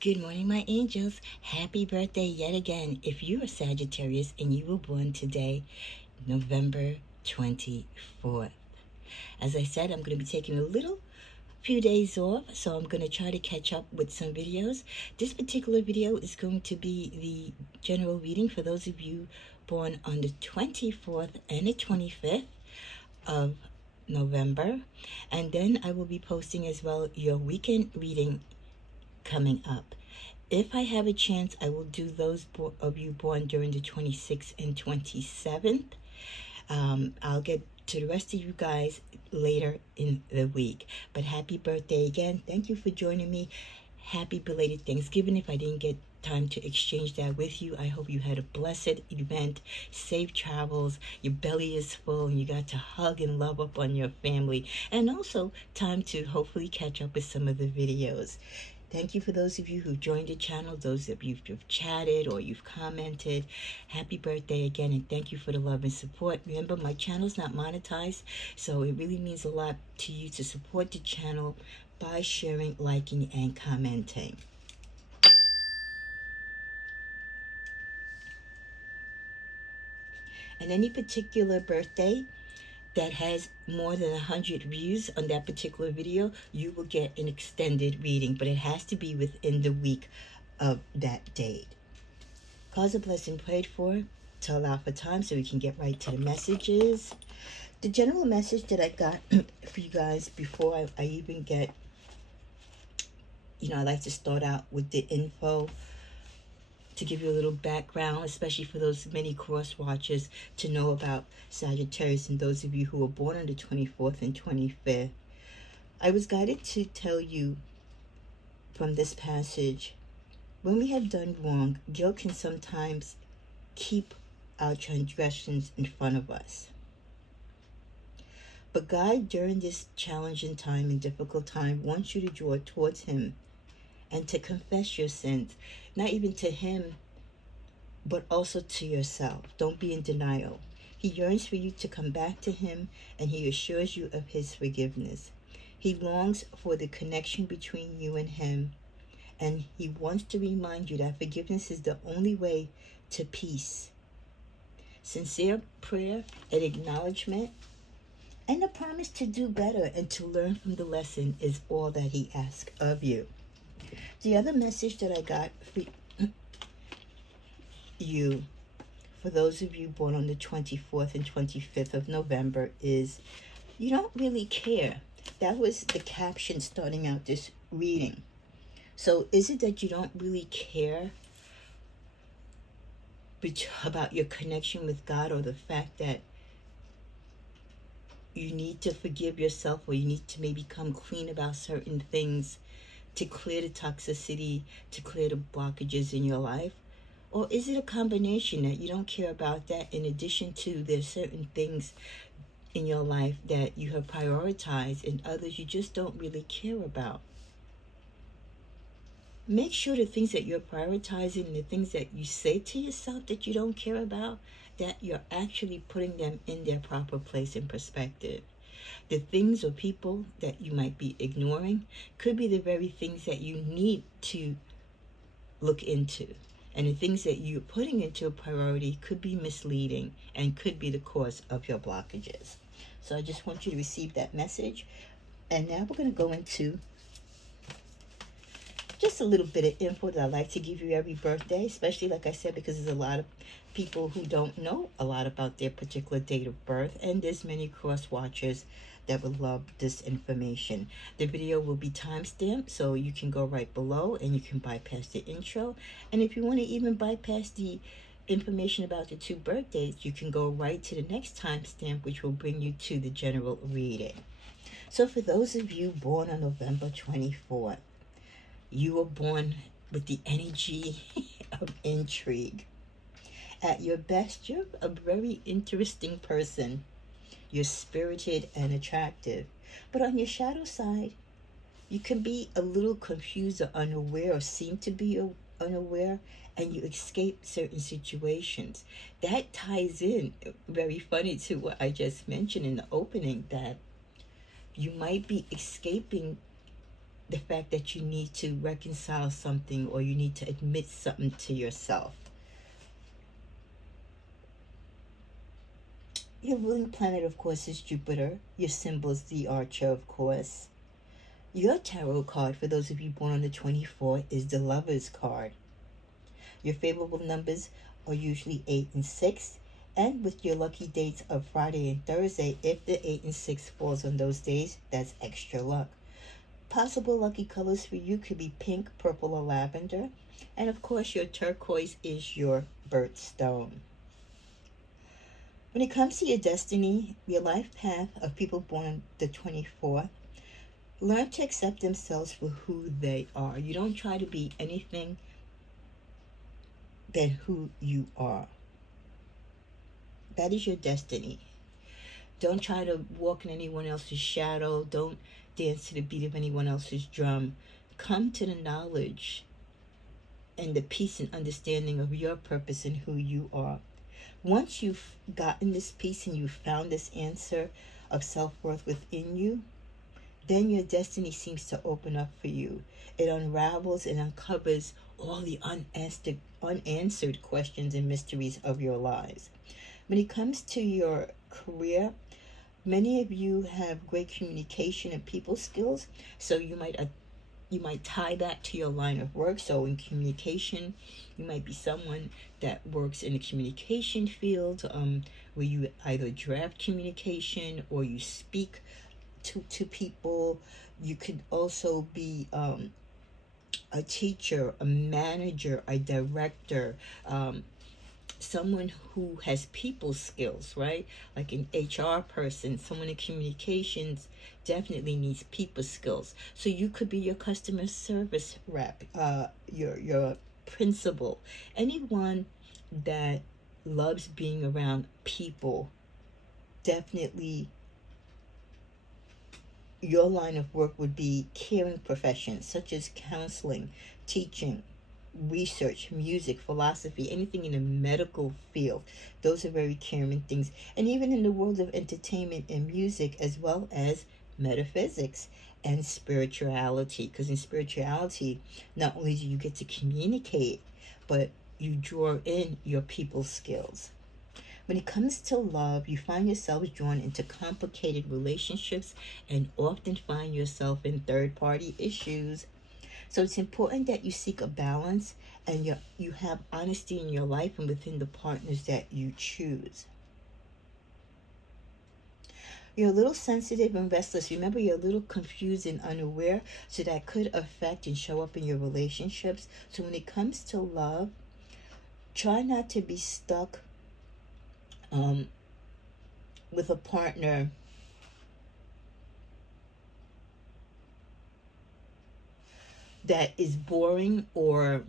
Good morning, my angels. Happy birthday yet again. If you are Sagittarius and you were born today, November 24th. As I said, I'm going to be taking a little few days off, so I'm going to try to catch up with some videos. This particular video is going to be the general reading for those of you born on the 24th and the 25th of November. And then I will be posting as well your weekend reading coming up. If I have a chance, I will do those of you born during the 26th and 27th. I'll get to the rest of you guys later in the week. But happy birthday again. Thank you for joining me. Happy belated Thanksgiving. If I didn't get time to exchange that with you, I hope you had a blessed event, safe travels, your belly is full, and you got to hug and love up on your family, and also time to hopefully catch up with some of the videos. Thank you for those of you who joined the channel, those of you who've chatted or you've commented. Happy birthday again, and thank you for the love and support. Remember, my channel's not monetized, so it really means a lot to you to support the channel by sharing, liking, and commenting. And any particular birthday that has more than 100 views on that particular video, you will get an extended reading, but it has to be within the week of that date. Cause a blessing prayed for to allow for time so we can get right to the messages. The general message that I got for you guys before I even get, I like to start out with the info to give you a little background, especially for those many cross watchers to know about Sagittarius and those of you who were born on the 24th and 25th. I was guided to tell you from this passage, when we have done wrong, guilt can sometimes keep our transgressions in front of us. But God, during this challenging time and difficult time, wants you to draw towards Him and to confess your sins, not even to Him, but also to yourself. Don't be in denial. He yearns for you to come back to Him, and He assures you of His forgiveness. He longs for the connection between you and Him, and He wants to remind you that forgiveness is the only way to peace. Sincere prayer and acknowledgement and the promise to do better and to learn from the lesson is all that He asks of you. The other message that I got for you, for those of you born on the 24th and 25th of November, is you don't really care. That was the caption starting out this reading. So is it that you don't really care about your connection with God, or the fact that you need to forgive yourself, or you need to maybe come clean about certain things to clear the toxicity, to clear the blockages in your life? Or is it a combination that you don't care about that, in addition to there's certain things in your life that you have prioritized and others you just don't really care about? Make sure the things that you're prioritizing and the things that you say to yourself that you don't care about, that you're actually putting them in their proper place and perspective. The things or people that you might be ignoring could be the very things that you need to look into. And the things that you're putting into a priority could be misleading and could be the cause of your blockages. So I just want you to receive that message. And now we're going to go into just a little bit of info that I like to give you every birthday, especially, like I said, because there's a lot of people who don't know a lot about their particular date of birth, and there's many cross watchers that would love this information. The video will be timestamped, so you can go right below and you can bypass the intro. And if you want to even bypass the information about the two birthdays, you can go right to the next timestamp, which will bring you to the general reading. So for those of you born on November 24th, you were born with the energy of intrigue. At your best, you're a very interesting person. You're spirited and attractive. But on your shadow side, you can be a little confused or unaware, or seem to be unaware, and you escape certain situations. That ties in very funny to what I just mentioned in the opening, that you might be escaping the fact that you need to reconcile something or you need to admit something to yourself. Your ruling planet, of course, is Jupiter. Your symbol is the Archer, of course. Your tarot card, for those of you born on the 24th, is the Lover's card. Your favorable numbers are usually 8 and 6. And with your lucky dates of Friday and Thursday, if the 8 and 6 falls on those days, that's extra luck. Possible lucky colors for you could be pink, purple, or lavender. And of course, your turquoise is your birthstone. When it comes to your destiny, your life path of people born on the 24th, learn to accept themselves for who they are. You don't try to be anything than who you are. That is your destiny. Don't try to walk in anyone else's shadow. Don't dance to the beat of anyone else's drum. Come to the knowledge and the peace and understanding of your purpose and who you are. Once you've gotten this peace and you've found this answer of self-worth within you, then your destiny seems to open up for you. It unravels and uncovers all the unanswered questions and mysteries of your lives. When it comes to your career, many of you have great communication and people skills, so you might tie that to your line of work. So in communication, you might be someone that works in the communication field, where you either draft communication or you speak to people. You could also be a teacher, a manager, a director, someone who has people skills, right? Like an HR person, someone in communications definitely needs people skills. So you could be your customer service rep, your principal, anyone that loves being around people. Definitely your line of work would be caring professions such as counseling, teaching, research, music, philosophy, anything in the medical field. Those are very caring things. And even in the world of entertainment and music, as well as metaphysics and spirituality. Because in spirituality, not only do you get to communicate, but you draw in your people skills. When it comes to love, you find yourselves drawn into complicated relationships and often find yourself in third-party issues. So it's important that you seek a balance and you have honesty in your life and within the partners that you choose. You're a little sensitive and restless. Remember, you're a little confused and unaware, so that could affect and show up in your relationships. So when it comes to love, try not to be stuck with a partner that is boring or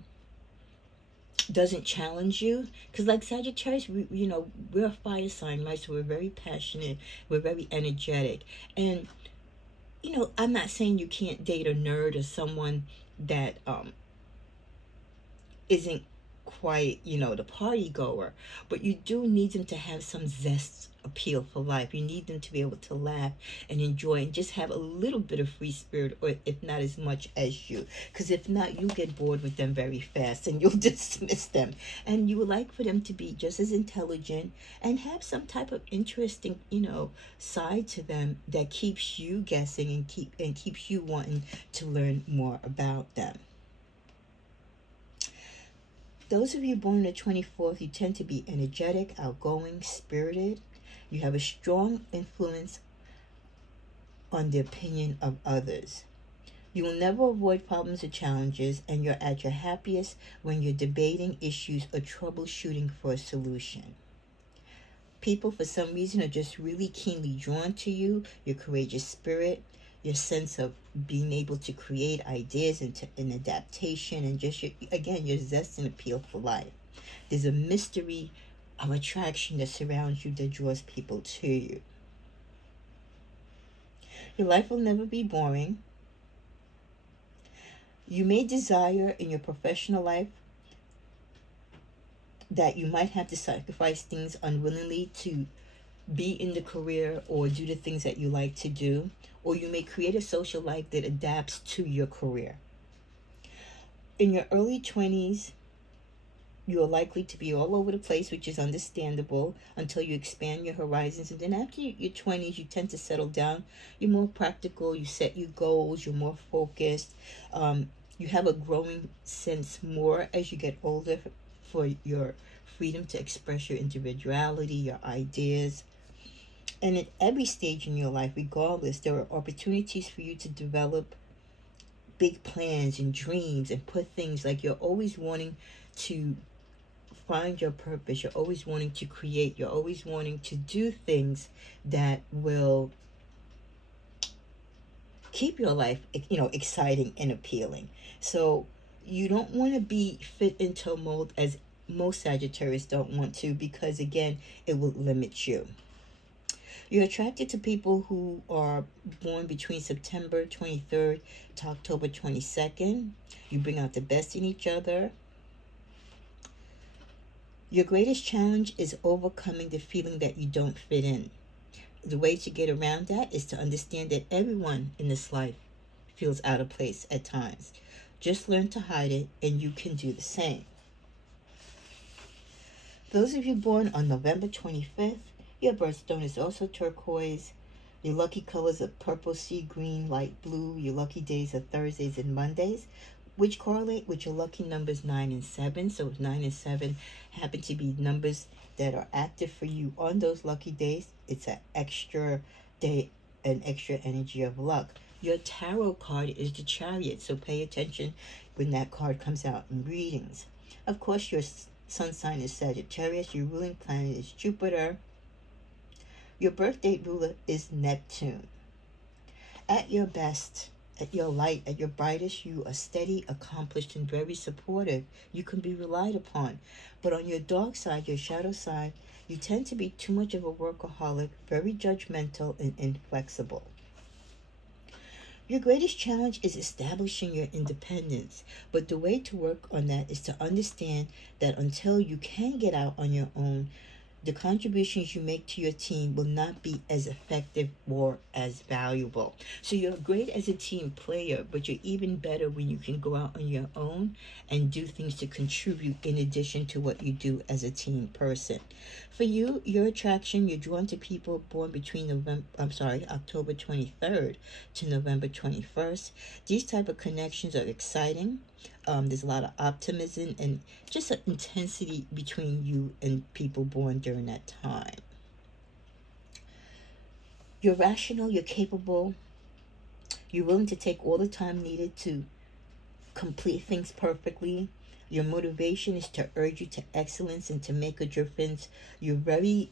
doesn't challenge you. Because like Sagittarius, we're a fire sign, right? So we're very passionate, we're very energetic. And I'm not saying you can't date a nerd or someone that isn't quite, the party goer, but you do need them to have some zest, appeal for life. You need them to be able to laugh and enjoy and just have a little bit of free spirit, or if not as much as you. Because if not, you get bored with them very fast and you'll dismiss them. And you would like for them to be just as intelligent and have some type of interesting, side to them that keeps you guessing and keeps you wanting to learn more about them. Those of you born on the 24th, you tend to be energetic, outgoing, spirited. You have a strong influence on the opinion of others. You will never avoid problems or challenges, and you're at your happiest when you're debating issues or troubleshooting for a solution. People, for some reason, are just really keenly drawn to you, your courageous spirit, your sense of being able to create ideas and adaptation, and just, your zest and appeal for life. There's a mystery of attraction that surrounds you that draws people to you. Your life will never be boring. You may desire in your professional life that you might have to sacrifice things unwillingly to be in the career or do the things that you like to do, or you may create a social life that adapts to your career. In your early 20s, you're likely to be all over the place, which is understandable until you expand your horizons. And then after your 20s, you tend to settle down. You're more practical, you set your goals, you're more focused. You have a growing sense more as you get older for your freedom to express your individuality, your ideas. And at every stage in your life, regardless, there are opportunities for you to develop big plans and dreams and put things like you're always wanting to find your purpose. You're always wanting to create. You're always wanting to do things that will keep your life, exciting and appealing. So you don't want to be fit into a mold, as most Sagittarius don't want to, because again, it will limit you. You're attracted to people who are born between September 23rd to October 22nd. You bring out the best in each other. Your greatest challenge is overcoming the feeling that you don't fit in. The way to get around that is to understand that everyone in this life feels out of place at times. Just learn to hide it, and you can do the same. Those of you born on November 25th, your birthstone is also turquoise. Your lucky colors are purple, sea green, light blue. Your lucky days are Thursdays and Mondays, which correlate with your lucky numbers 9 and 7. So if 9 and 7 happen to be numbers that are active for you on those lucky days, it's an extra day, an extra energy of luck. Your tarot card is the Chariot, so pay attention when that card comes out in readings. Of course, your sun sign is Sagittarius. Your ruling planet is Jupiter. Your birth date ruler is Neptune. At your best, at your light, at your brightest, you are steady, accomplished, and very supportive. You can be relied upon. But on your dark side, your shadow side, you tend to be too much of a workaholic, very judgmental, and inflexible. Your greatest challenge is establishing your independence. But the way to work on that is to understand that until you can get out on your own, the contributions you make to your team will not be as effective or as valuable. So you're great as a team player, but you're even better when you can go out on your own and do things to contribute in addition to what you do as a team person. For you, your attraction, you're drawn to people born between October 23rd to November 21st. These type of connections are exciting. There's a lot of optimism and just an intensity between you and people born during that time. You're rational, you're capable, you're willing to take all the time needed to complete things perfectly. Your motivation is to urge you to excellence and to make a difference. You're very,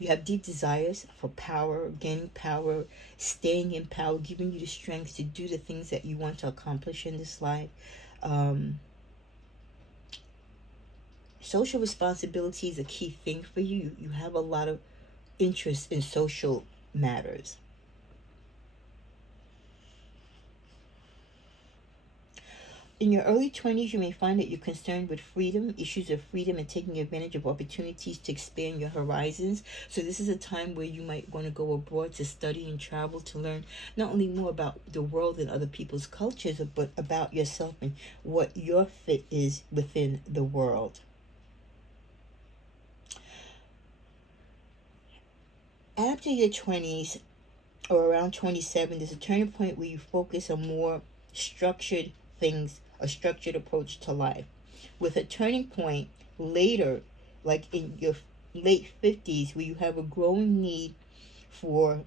you have deep desires for power, gaining power, staying in power, giving you the strength to do the things that you want to accomplish in this life. Social responsibility is a key thing for you. You have a lot of interest in social matters. In your early 20s, you may find that you're concerned with freedom, issues of freedom, and taking advantage of opportunities to expand your horizons. So this is a time where you might want to go abroad to study and travel to learn not only more about the world and other people's cultures, but about yourself and what your fit is within the world. After your 20s, or around 27, there's a turning point where you focus on more structured things, a structured approach to life. With a turning point later, like in your late 50s, where you have a growing need for,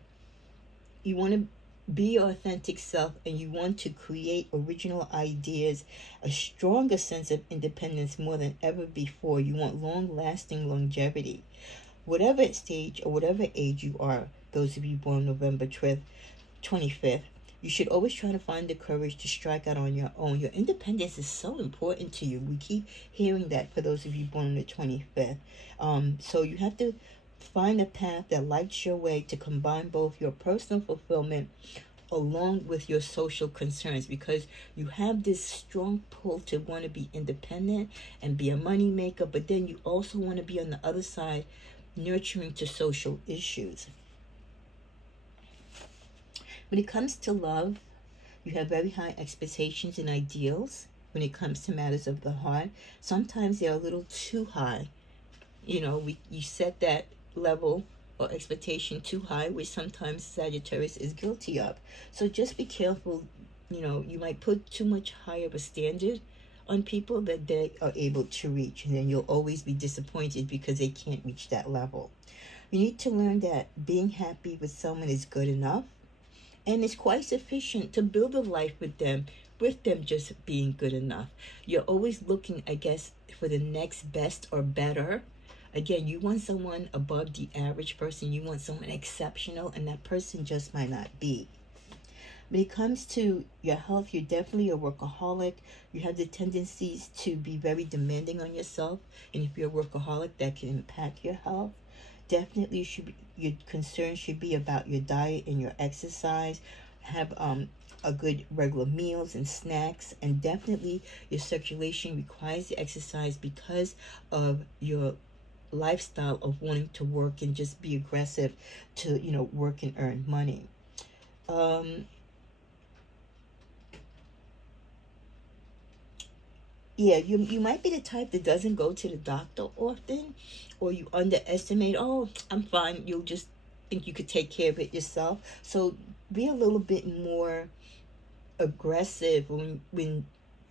you want to be your authentic self and you want to create original ideas, a stronger sense of independence more than ever before. You want long-lasting longevity. Whatever stage or whatever age you are, those of you born November 25th, you should always try to find the courage to strike out on your own. Your independence is so important to you. We keep hearing that for those of you born on the 25th. So you have to find a path that lights your way to combine both your personal fulfillment along with your social concerns, because you have this strong pull to want to be independent and be a money maker, but then you also want to be on the other side nurturing to social issues. When it comes to love, you have very high expectations and ideals. When it comes to matters of the heart, sometimes they're a little too high. You set that level or expectation too high, which sometimes Sagittarius is guilty of. So just be careful. You might put too much higher of a standard on people that they are able to reach, and then you'll always be disappointed because they can't reach that level. You need to learn that being happy with someone is good enough, and it's quite sufficient to build a life with them just being good enough. You're always looking, I guess, for the next best or better. Again, you want someone above the average person. You want someone exceptional, and that person just might not be. When it comes to your health, you're definitely a workaholic. You have the tendencies to be very demanding on yourself, and if you're a workaholic, that can impact your health. Definitely, your concern should be about your diet and your exercise. Have a good regular meals and snacks, and definitely your circulation requires the exercise because of your lifestyle of wanting to work and just be aggressive to work and earn money. Yeah, you might be the type that doesn't go to the doctor often, or you underestimate, oh, I'm fine. You'll just think you could take care of it yourself. So be a little bit more aggressive when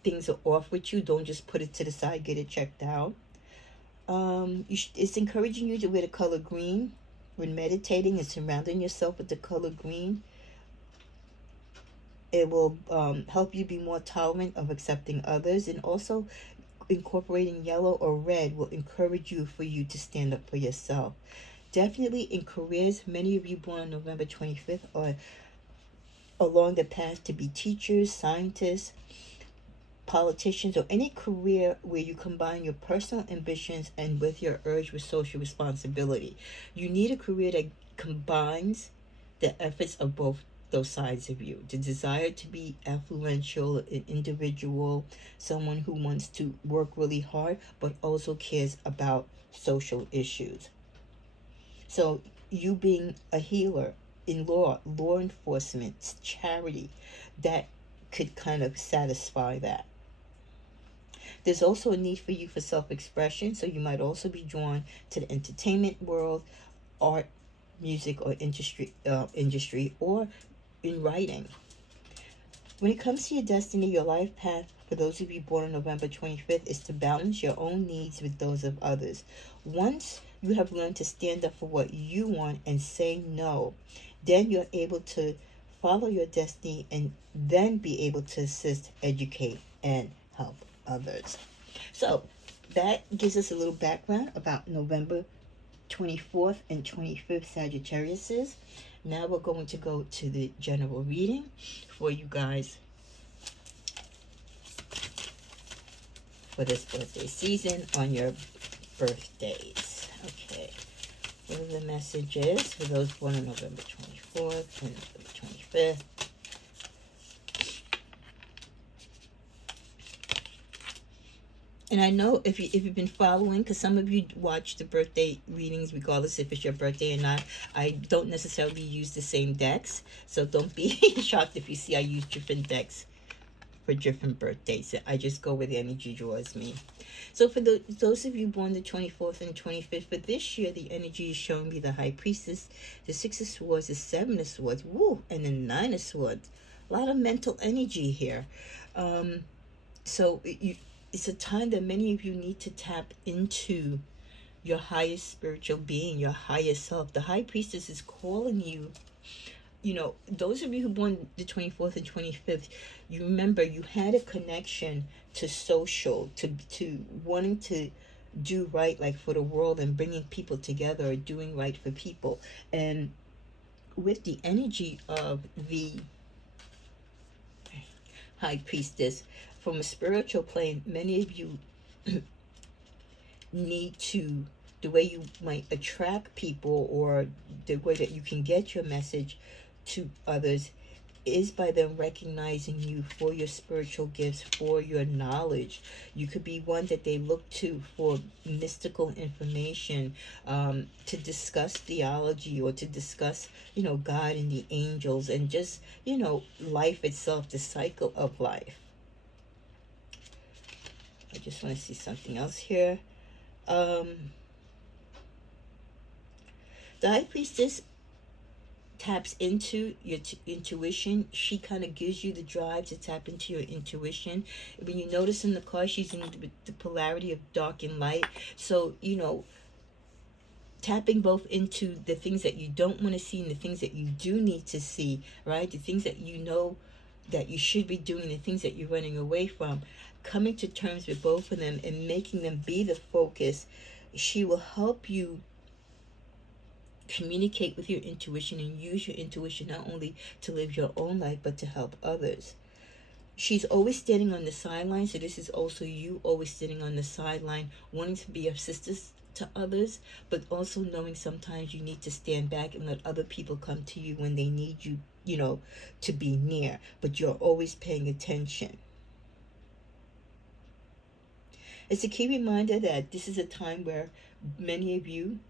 things are off with you. Don't just put it to the side, get it checked out. It's encouraging you to wear the color green when meditating and surrounding yourself with the color green. It will help you be more tolerant of accepting others, and also incorporating yellow or red will encourage you to stand up for yourself. Definitely in careers, many of you born on November 25th are along the path to be teachers, scientists, politicians, or any career where you combine your personal ambitions and with your urge with social responsibility. You need a career that combines the efforts of both those sides of you. The desire to be influential, an individual, someone who wants to work really hard, but also cares about social issues. So you being a healer in law enforcement, charity, that could kind of satisfy that. There's also a need for you for self-expression, so you might also be drawn to the entertainment world, art, music, or industry, or in writing. When it comes to your destiny, your life path, for those of you born on November 25th, is to balance your own needs with those of others. Once you have learned to stand up for what you want and say no, then you're able to follow your destiny and then be able to assist, educate, and help others. So that gives us a little background about November 24th and 25th Sagittariuses. Now we're going to go to the general reading for you guys for this birthday season on your birthdays. Okay, what are the messages for those born on November 24th and November 25th? And I know if you've been following, because some of you watch the birthday readings regardless if it's your birthday or not. I don't necessarily use the same decks, so don't be shocked if you see I use different decks for different birthdays. I just go where the energy draws me. So for those of you born the 24th and 25th, for this year, the energy is showing me the High Priestess, the Six of Swords, the Seven of Swords, woo, and the Nine of Swords. A lot of mental energy here. So it's a time that many of you need to tap into your highest spiritual being, your highest self. The High Priestess is calling you. Those of you who born the 24th and 25th, you remember you had a connection to social, to wanting to do right, like for the world, and bringing people together, or doing right for people. And with the energy of the High Priestess, from a spiritual plane, many of you need to, the way you might attract people, or the way that you can get your message to others, is by them recognizing you for your spiritual gifts, for your knowledge. You could be one that they look to for mystical information, to discuss theology, or to discuss, God and the angels, and just, life itself, the cycle of life. I just want to see something else here. The High Priestess taps into your intuition. She kind of gives you the drive to tap into your intuition. When you notice in the car, she's in the polarity of dark and light. So, tapping both into the things that you don't want to see and the things that you do need to see, right? The things that you know that you should be doing, the things that you're running away from. Coming to terms with both of them and making them be the focus. She will help you communicate with your intuition and use your intuition not only to live your own life but to help others. She's always standing on the sideline, so this is also you always standing on the sideline, wanting to be of sisters to others, but also knowing sometimes you need to stand back and let other people come to you when they need you, to be near, but you're always paying attention. It's a key reminder that this is a time where many of you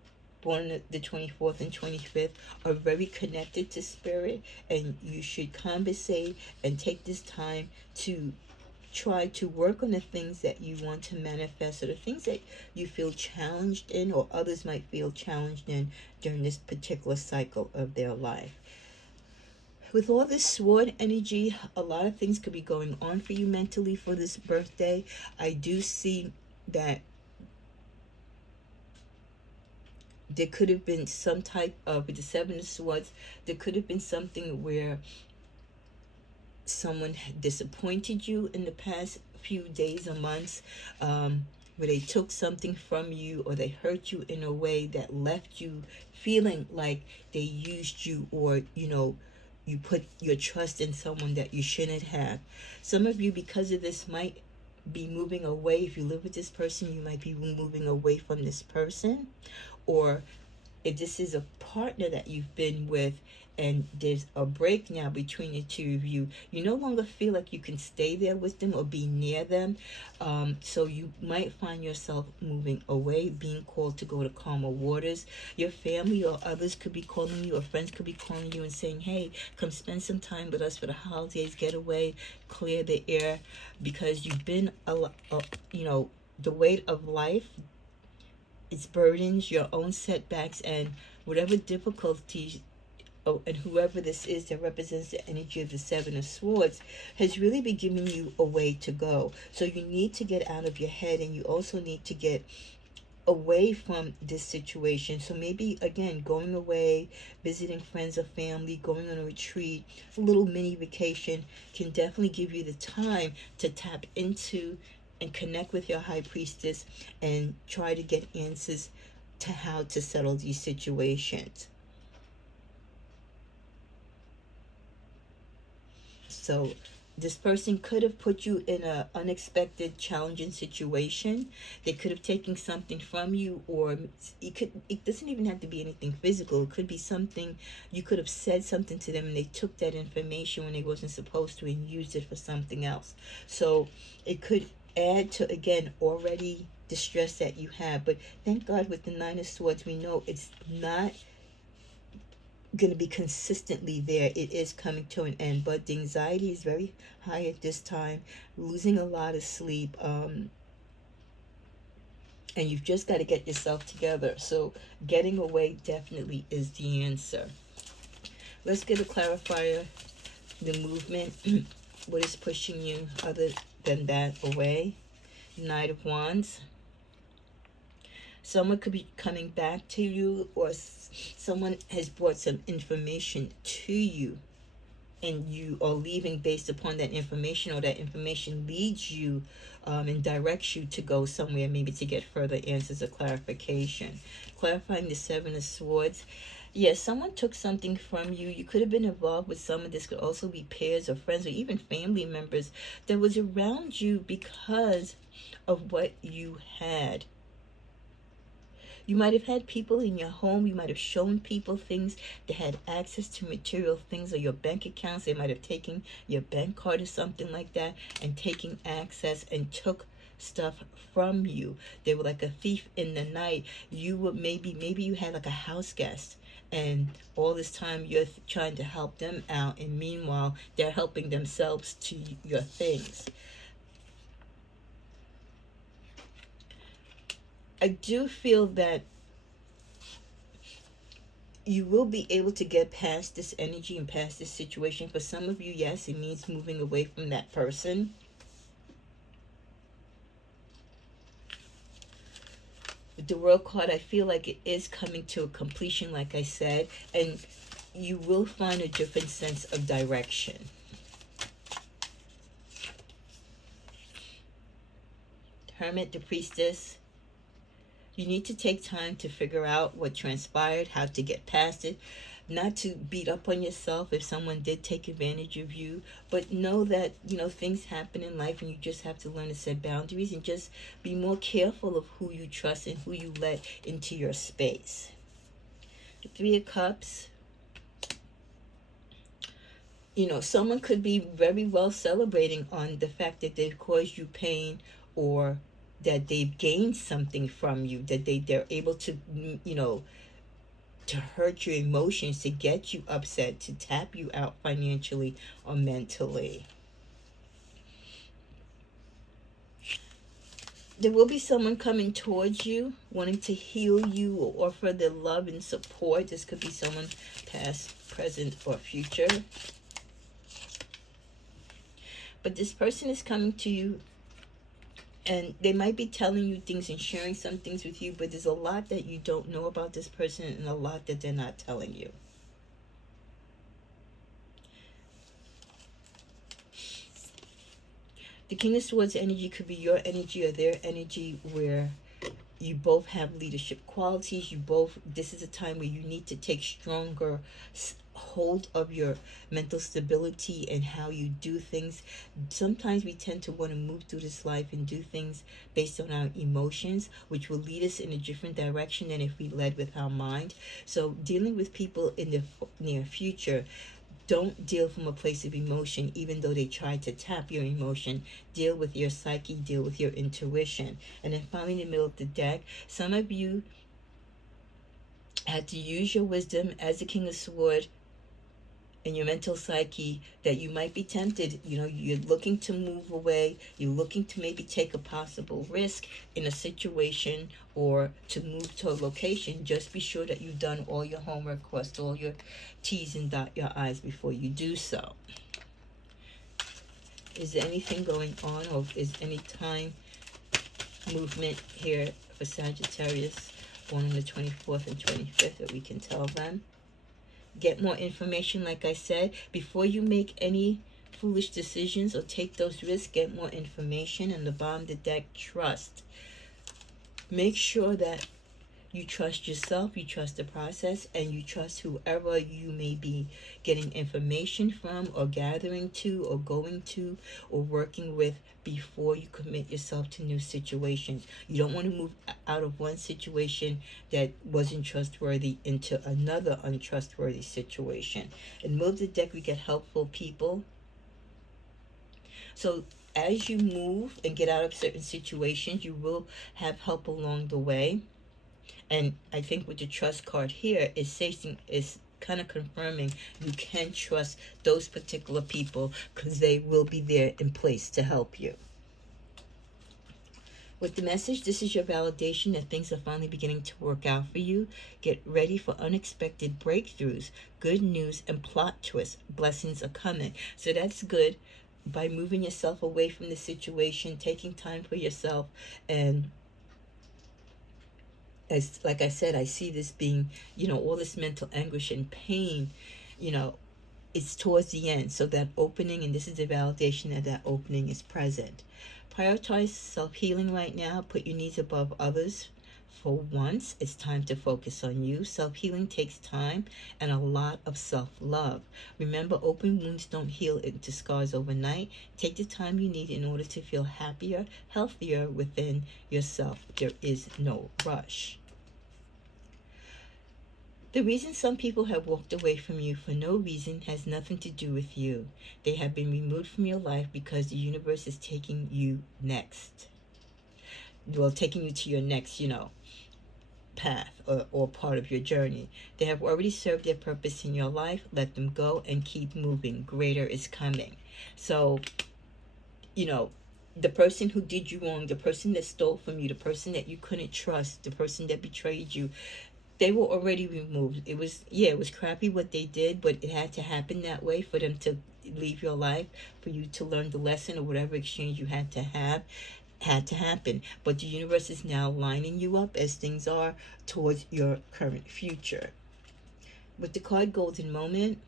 born the 24th and 25th are very connected to spirit, and you should conversate and take this time to try to work on the things that you want to manifest, or the things that you feel challenged in, or others might feel challenged in during this particular cycle of their life. With all this sword energy, a lot of things could be going on for you mentally for this birthday. I do see that there could have been some type of, with the Seven of Swords, there could have been something where someone had disappointed you in the past few days or months, where they took something from you, or they hurt you in a way that left you feeling like they used you, or, you put your trust in someone that you shouldn't have. Some of you, because of this, might be moving away. If you live with this person, you might be moving away from this person. Or if this is a partner that you've been with and there's a break now between the two of you, you no longer feel like you can stay there with them or be near them. So you might find yourself moving away, being called to go to calmer waters. Your family or others could be calling you, or friends could be calling you and saying, hey, come spend some time with us for the holidays, get away, clear the air, because you've been, the weight of life, its burdens, your own setbacks, and whatever difficulties, and whoever this is that represents the energy of the Seven of Swords, has really been giving you a way to go. So you need to get out of your head, and you also need to get away from this situation. So maybe, again, going away, visiting friends or family, going on a retreat, a little mini vacation can definitely give you the time to tap into and connect with your High Priestess and try to get answers to how to settle these situations. So this person could have put you in an unexpected, challenging situation. They could have taken something from you, or it doesn't even have to be anything physical. It could be something, you could have said something to them and they took that information when they wasn't supposed to and used it for something else. So it could add to, again, already the stress that you have. But thank God, with the Nine of Swords, we know it's not going to be consistently there. It is coming to an end, but the anxiety is very high at this time, losing a lot of sleep, and you've just got to get yourself together. So getting away definitely is the answer. Let's get a clarifier. The movement. What is pushing you other than that away? Knight of Wands. Someone could be coming back to you, or someone has brought some information to you, and you are leaving based upon that information, or that information leads you and directs you to go somewhere, maybe to get further answers or clarification. Clarifying the Seven of Swords. Yes, someone took something from you. You could have been involved with someone. This could also be peers or friends or even family members that was around you because of what you had. You might have had people in your home. You might have shown people things that had access to material things, or your bank accounts. They might have taken your bank card or something like that and taken access and took stuff from you. They were like a thief in the night. You were maybe you had like a house guest, and all this time you're trying to help them out, and meanwhile they're helping themselves to your things. I do feel that you will be able to get past this energy and past this situation. For some of you, yes, it means moving away from that person. With the World card, I feel like it is coming to a completion, like I said, and you will find a different sense of direction. Hermit, the Priestess. You need to take time to figure out what transpired, how to get past it, not to beat up on yourself if someone did take advantage of you, but know that, things happen in life and you just have to learn to set boundaries and just be more careful of who you trust and who you let into your space. The Three of Cups. Someone could be very well celebrating on the fact that they've caused you pain, or that they've gained something from you, that they're able to, to hurt your emotions, to get you upset, to tap you out financially or mentally. There will be someone coming towards you, wanting to heal you or offer their love and support. This could be someone past, present, or future. But this person is coming to you, and they might be telling you things and sharing some things with you, but there's a lot that you don't know about this person and a lot that they're not telling you. The King of Swords energy could be your energy or their energy, where you both have leadership qualities. This is a time where you need to take stronger hold of your mental stability and how you do things. Sometimes we tend to want to move through this life and do things based on our emotions, which will lead us in a different direction than if we led with our mind. So dealing with people in the near future, don't deal from a place of emotion, even though they try to tap your emotion. Deal with your psyche, deal with your intuition. And then finally, in the middle of the deck, some of you had to use your wisdom as the King of Swords and your mental psyche, that you might be tempted. You're looking to move away. You're looking to maybe take a possible risk in a situation or to move to a location. Just be sure that you've done all your homework, crossed all your T's and dot your I's before you do so. Is there anything going on, or is any time movement here for Sagittarius born on the 24th and 25th that we can tell them? Get more information, like I said. Before you make any foolish decisions or take those risks, get more information. And the bottom of the deck, trust. Make sure that you trust yourself, you trust the process, and you trust whoever you may be getting information from or gathering to or going to or working with before you commit yourself to new situations. You don't want to move out of one situation that wasn't trustworthy into another untrustworthy situation. And move the deck, we get helpful people. So as you move and get out of certain situations, you will have help along the way. And I think with the trust card here, is kind of confirming you can trust those particular people, because they will be there in place to help you. With the message, this is your validation that things are finally beginning to work out for you. Get ready for unexpected breakthroughs, good news, and plot twists. Blessings are coming. So that's good. By moving yourself away from the situation, taking time for yourself, and as like I said, I see this being, all this mental anguish and pain, it's towards the end. So that opening, and this is the validation that that opening is present. Prioritize self-healing right now. Put your needs above others. For once, it's time to focus on you. Self-healing takes time and a lot of self-love. Remember, open wounds don't heal into scars overnight. Take the time you need in order to feel happier, healthier within yourself. There is no rush. The reason some people have walked away from you for no reason has nothing to do with you. They have been removed from your life because the universe is taking you next. Well, taking you to your next, path or part of your journey. They have already served their purpose in your life. Let them go and keep moving. Greater is coming. So, you know, the person who did you wrong, the person that stole from you, the person that you couldn't trust, the person that betrayed you, they were already removed. It was, yeah, it was crappy what they did, but it had to happen that way for them to leave your life, for you to learn the lesson or whatever exchange you had to have had to happen. But the universe is now lining you up as things are towards your current future. With the card Golden Moment,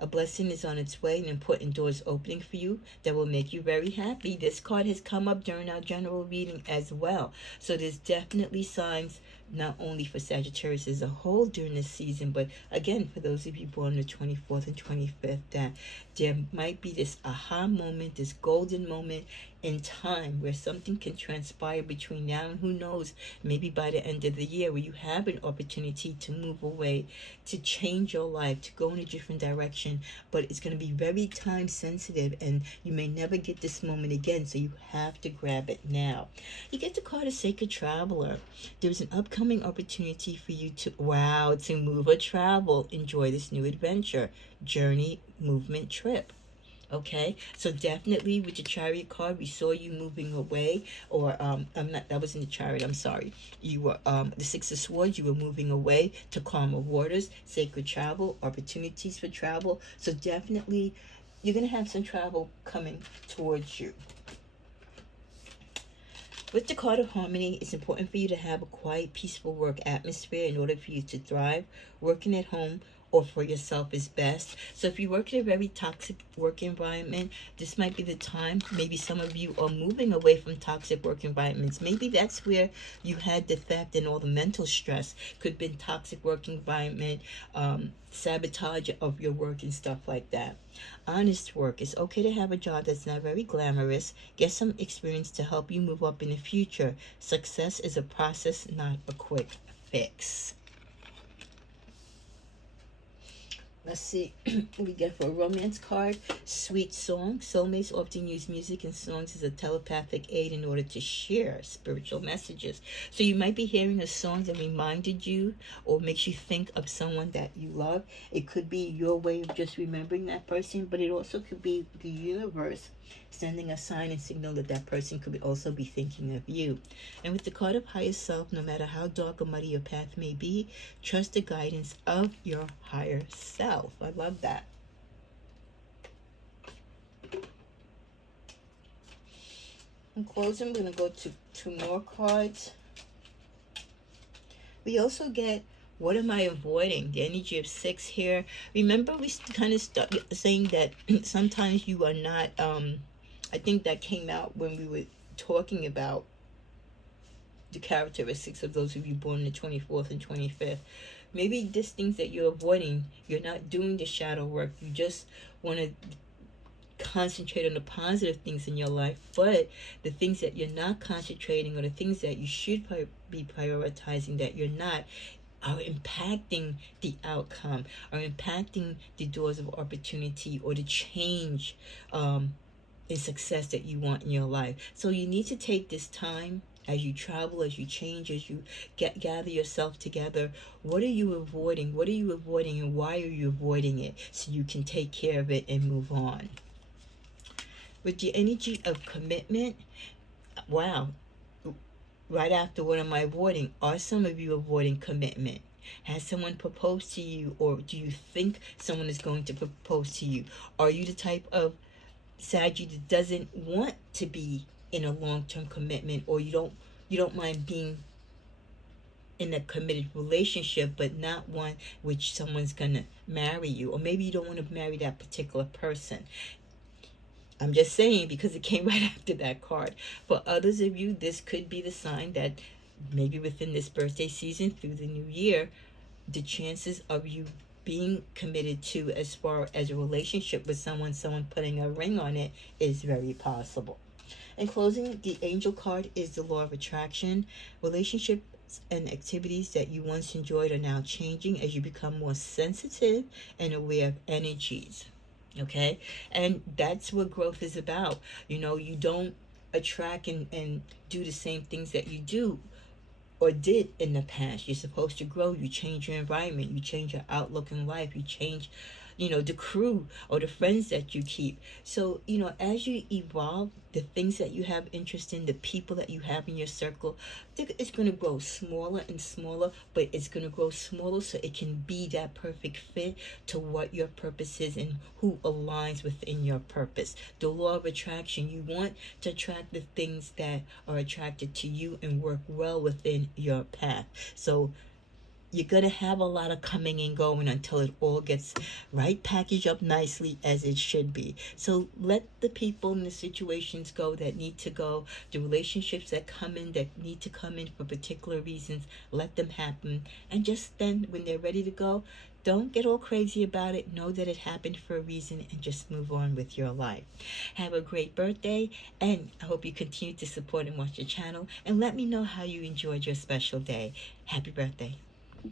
a blessing is on its way, an important door is opening for you that will make you very happy. This card has come up during our general reading as well. So there's definitely signs not only for Sagittarius as a whole during this season, but again, for those of you born the 24th and 25th, that there might be this aha moment, this golden moment in time where something can transpire between now and who knows, maybe by the end of the year, where you have an opportunity to move away, to change your life, to go in a different direction. But it's going to be very time sensitive and you may never get this moment again, so you have to grab it now. You get the card of Sacred Traveler. There's an upcoming opportunity for you to, wow, to move or travel. Enjoy this new adventure, journey, movement, trip. Okay, so definitely with the Chariot card, we saw you moving away, or I'm not. That wasn't the Chariot. I'm sorry. You were the Six of Swords. You were moving away to calmer waters, sacred travel, opportunities for travel. So definitely, you're gonna have some travel coming towards you. With the card of Harmony, it's important for you to have a quiet, peaceful work atmosphere in order for you to thrive. Working at home or for yourself is best. So if you work in a very toxic work environment, this might be the time. Maybe some of you are moving away from toxic work environments. Maybe that's where you had the theft and all the mental stress. Could have been toxic work environment, sabotage of your work and stuff like that. Honest work. It's okay to have a job that's not very glamorous. Get some experience to help you move up in the future. Success is a process, not a quick fix. Let's see what we get for a romance card. Sweet song. Soulmates often use music and songs as a telepathic aid in order to share spiritual messages. So you might be hearing a song that reminded you or makes you think of someone that you love. It could be your way of just remembering that person, but it also could be the universe sending a sign and signal that that person could also be thinking of you. And with the card of higher self, no matter how dark or muddy your path may be, trust the guidance of your higher self. I love that. In closing, I'm going to go to two more cards. We also get, what am I avoiding? The energy of 6 here. Remember, we kind of started saying that sometimes you are not, I think that came out when we were talking about the characteristics of those of you born the 24th and 25th. Maybe there's things that you're avoiding. You're not doing the shadow work. You just want to concentrate on the positive things in your life, but the things that you're not concentrating, or the things that you should be prioritizing that you're not, are impacting the outcome, are impacting the doors of opportunity or the change and success that you want in your life. So you need to take this time as you travel, as you change, as you gather yourself together. What are you avoiding? What are you avoiding, and why are you avoiding it? So you can take care of it and move on. With the energy of commitment, wow, right after what am I avoiding? Are some of you avoiding commitment? Has someone proposed to you, or do you think someone is going to propose to you? Are you the type of Saggy that doesn't want to be in a long-term commitment, or you don't mind being in a committed relationship, but not one which someone's gonna marry you, or maybe you don't want to marry that particular person? I'm just saying because it came right after that card. For others of you, this could be the sign that maybe within this birthday season through the new year, the chances of you being committed to as far as a relationship with someone putting a ring on it, is very possible. In closing, the angel card is the law of attraction. Relationships and activities that you once enjoyed are now changing as you become more sensitive and aware of energies. Okay? And that's what growth is about. You don't attract and do the same things that you do or did in the past. You're supposed to grow. You change your environment. You change your outlook in life. You change, the crew or the friends that you keep. So, as you evolve, the things that you have interest in, the people that you have in your circle, it's going to grow smaller and smaller, but it's going to grow smaller so it can be that perfect fit to what your purpose is and who aligns within your purpose. The law of attraction, you want to attract the things that are attracted to you and work well within your path. So you're going to have a lot of coming and going until it all gets right packaged up nicely as it should be. So let the people and the situations go that need to go, the relationships that come in that need to come in for particular reasons, let them happen. And just then, when they're ready to go, don't get all crazy about it. Know that it happened for a reason and just move on with your life. Have a great birthday, and I hope you continue to support and watch the channel. And let me know how you enjoyed your special day. Happy birthday.